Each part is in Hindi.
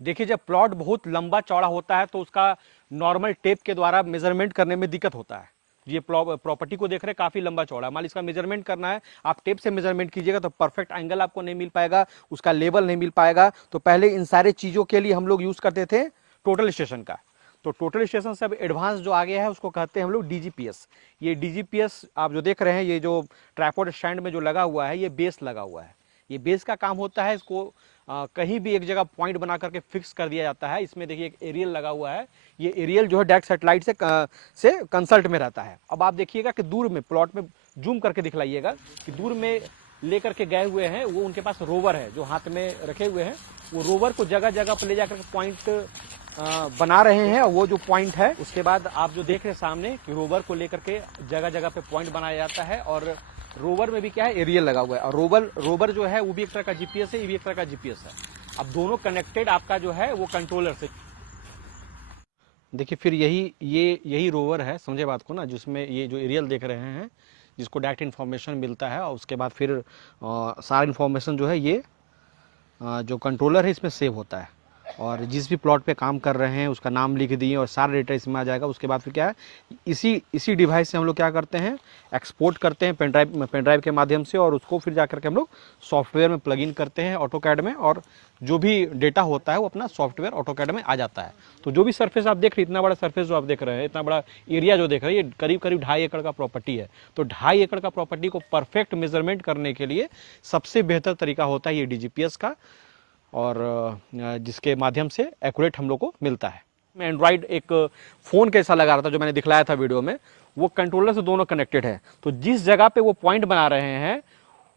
देखिए, जब प्लॉट बहुत लंबा चौड़ा होता है तो उसका नॉर्मल टेप के द्वारा मेजरमेंट करने में दिक्कत होता है। ये प्रॉपर्टी को देख रहे हैं, काफी लंबा चौड़ा, मान लीजिए इसका मेजरमेंट करना है, आप टेप से मेजरमेंट कीजिएगा तो परफेक्ट एंगल आपको नहीं मिल पाएगा, उसका लेवल नहीं मिल पाएगा। तो पहले इन सारे चीजों के लिए हम लोग यूज करते थे टोटल स्टेशन का। तो टोटल स्टेशन से अब एडवांस जो आ गया है उसको कहते हैं हम लोग डीजीपीएस। ये डीजीपीएस आप जो देख रहे हैं, ये जो ट्राइपॉड स्टैंड में जो लगा हुआ है, ये बेस लगा हुआ है। ये बेस का काम होता है, इसको कहीं भी एक जगह पॉइंट बना करके फिक्स कर दिया जाता है। इसमें देखिए एक एरियल लगा हुआ है, ये एरियल जो है डायरेक्ट सैटेलाइट से कंसल्ट में रहता है। अब आप देखिएगा कि दूर में प्लॉट में जूम करके दिखलाइएगा कि दूर में लेकर के गए हुए हैं, वो उनके पास रोवर है जो हाथ में रखे हुए हैं, वो रोवर को जगह जगह पर ले जाकर पॉइंट बना रहे हैं। और वो जो पॉइंट है, उसके बाद आप जो देख रहे हैं सामने कि रोवर को लेकर के जगह जगह पे पॉइंट बनाया जाता है। और रोवर में भी क्या है, एरियल लगा हुआ है। और रोवर जो है वो भी एक तरह का जीपीएस है, ये भी एक तरह का जीपीएस है। अब दोनों कनेक्टेड आपका जो है वो कंट्रोलर से। देखिए, फिर यही रोवर है, समझे बात को ना, जिसमें ये जो एरियल देख रहे हैं, जिसको डायरेक्ट इन्फॉर्मेशन मिलता है। और उसके बाद फिर सारा इन्फॉर्मेशन जो है ये जो कंट्रोलर है इसमें सेव होता है। और जिस भी प्लॉट पे काम कर रहे हैं उसका नाम लिख दिए और सारा डेटा इसमें आ जाएगा। उसके बाद फिर क्या है, इसी डिवाइस से हम लोग क्या करते हैं, एक्सपोर्ट करते हैं पेन ड्राइव के माध्यम से, और उसको फिर जा करके हम लोग सॉफ्टवेयर में प्लग इन करते हैं ऑटोकैड में, और जो भी डेटा होता है वो अपना सॉफ्टवेयर ऑटोकैड में आ जाता है। तो जो भी सरफेस आप देख रहे हैं, इतना बड़ा सरफेस जो आप देख रहे हैं, इतना बड़ा एरिया जो देख रहे हैं, ये करीब करीब 2.5 एकड़ का प्रॉपर्टी है। तो 2.5 एकड़ का प्रॉपर्टी को परफेक्ट मेजरमेंट करने के लिए सबसे बेहतर तरीका होता है ये डीजीपीएस का, और जिसके माध्यम से एक्यूरेट हम लोग को मिलता है। मैं एंड्रॉइड एक फ़ोन कैसा लगा रहा था जो मैंने दिखलाया था वीडियो में, वो कंट्रोलर से दोनों कनेक्टेड है। तो जिस जगह पे वो पॉइंट बना रहे हैं,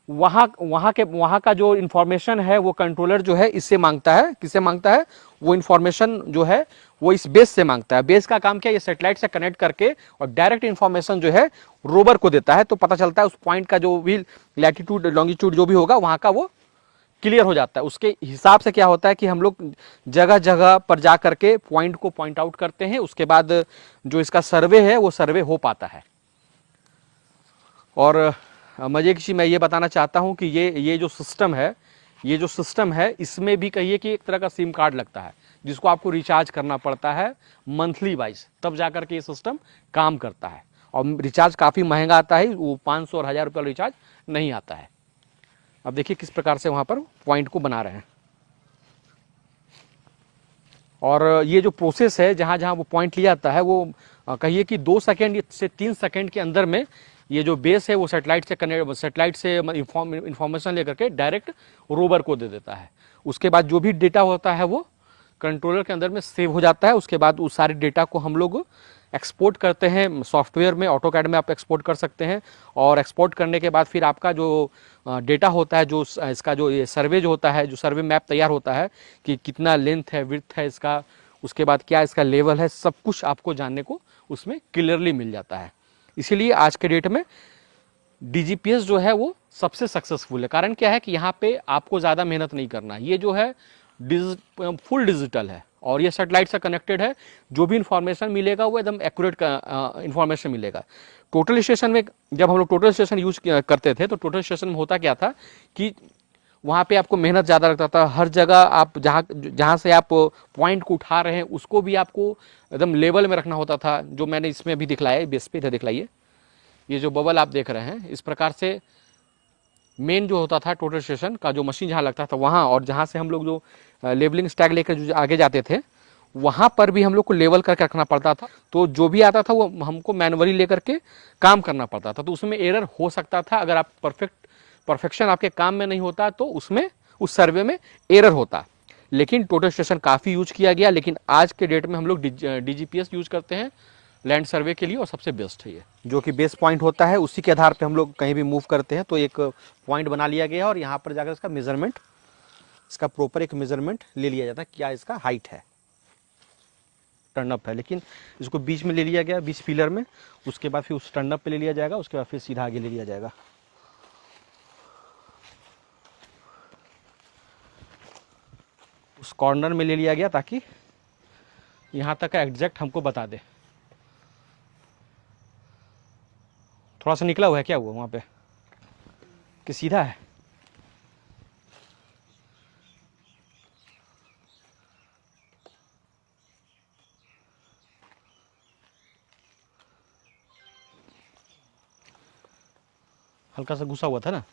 वहाँ का जो इन्फॉर्मेशन है वो कंट्रोलर जो है इससे मांगता है। किससे मांगता है? वो इन्फॉर्मेशन जो है वो इस बेस से मांगता है। बेस का काम क्या है, ये सैटेलाइट से कनेक्ट करके और डायरेक्ट इन्फॉर्मेशन जो है रोवर को देता है। तो पता चलता है उस पॉइंट का जो भी लैटिट्यूड लॉन्गिट्यूड जो भी होगा वहाँ का वो क्लियर हो जाता है। उसके हिसाब से क्या होता है कि हम लोग जगह जगह पर जा करके पॉइंट को पॉइंट आउट करते हैं। उसके बाद जो इसका सर्वे है वो सर्वे हो पाता है। और मजे की चीज मैं ये बताना चाहता हूं कि ये जो सिस्टम है इसमें भी कहिए कि एक तरह का सिम कार्ड लगता है, जिसको आपको रिचार्ज करना पड़ता है मंथली वाइज, तब जाकर के ये सिस्टम काम करता है। और रिचार्ज काफ़ी महंगा आता है, वो 500 और 1000 रुपये रिचार्ज नहीं आता है। अब देखिए किस प्रकार से वहाँ पर पॉइंट को बना रहे हैं। और ये जो प्रोसेस है, जहाँ जहाँ वो पॉइंट लिया जाता है, वो कहिए कि 2 सेकेंड से 3 सेकेंड के अंदर में ये जो बेस है वो सैटेलाइट से इंफॉर्मेशन लेकर के डायरेक्ट रोवर को दे देता है। उसके बाद जो भी डेटा होता है वो कंट्रोलर के अंदर में सेव हो जाता है। उसके बाद उस सारे डेटा को हम लोग एक्सपोर्ट करते हैं सॉफ्टवेयर में, ऑटोकैड में आप एक्सपोर्ट कर सकते हैं। और एक्सपोर्ट करने के बाद फिर आपका जो डेटा होता है, जो इसका जो ये सर्वे जो होता है, जो सर्वे मैप तैयार होता है कि कितना लेंथ है, विड्थ है इसका, उसके बाद क्या इसका लेवल है, सब कुछ आपको जानने को उसमें क्लियरली मिल जाता है। इसीलिए आज के डेट में डीजीपीएस जो है वो सबसे सक्सेसफुल है। कारण क्या है कि यहाँ पे आपको ज़्यादा मेहनत नहीं करना, ये जो है फुल डिजिटल है और ये सैटेलाइट से कनेक्टेड है। जो भी इंफॉर्मेशन मिलेगा वो एकदम एक्यूरेट इंफॉर्मेशन मिलेगा। टोटल स्टेशन में जब हम लोग टोटल स्टेशन यूज करते थे तो टोटल स्टेशन में होता क्या था कि वहाँ पे आपको मेहनत ज़्यादा लगता था। हर जगह आप जहाँ से आप पॉइंट को उठा रहे हैं उसको भी आपको एकदम लेवल में रखना होता था, जो मैंने इसमें भी दिखलाया है, बेस पे इधर दिखलाइए। ये जो बबल आप देख रहे हैं, इस प्रकार से मेन जो होता था टोटल स्टेशन का जो मशीन जहाँ लगता था वहाँ, और जहाँ से हम लोग जो लेवलिंग स्टैग लेकर जो आगे जाते थे वहाँ पर भी हम लोग को लेवल करके रखना पड़ता था। तो जो भी आता था वो हमको मैनुअली लेकर के काम करना पड़ता था। तो उसमें एरर हो सकता था, अगर आप परफेक्शन आपके काम में नहीं होता तो उसमें उस सर्वे में एरर होता। लेकिन टोटल स्टेशन काफ़ी यूज किया गया। लेकिन आज के डेट में हम लोग डीजीपीएस यूज करते हैं लैंड सर्वे के लिए, और सबसे बेस्ट है ये, जो कि बेस पॉइंट होता है। उसी के आधार पे हम लोग कहीं भी मूव करते हैं तो एक पॉइंट बना लिया गया है और यहाँ पर जाकर इसका मेजरमेंट, इसका प्रॉपर एक मेजरमेंट ले लिया जाता है, क्या इसका हाइट है, टर्नअप है। लेकिन इसको बीच में ले लिया गया, बीच पिलर में, उसके बाद फिर उस टर्नअप पे ले लिया जाएगा, उसके बाद फिर सीधा आगे ले लिया जाएगा। उस कॉर्नर में ले लिया गया ताकि यहाँ तक का एग्जैक्ट हमको बता दे। थोड़ा सा निकला हुआ है क्या हुआ वहाँ पे कि सीधा है? हल्का सा घुसा हुआ था ना।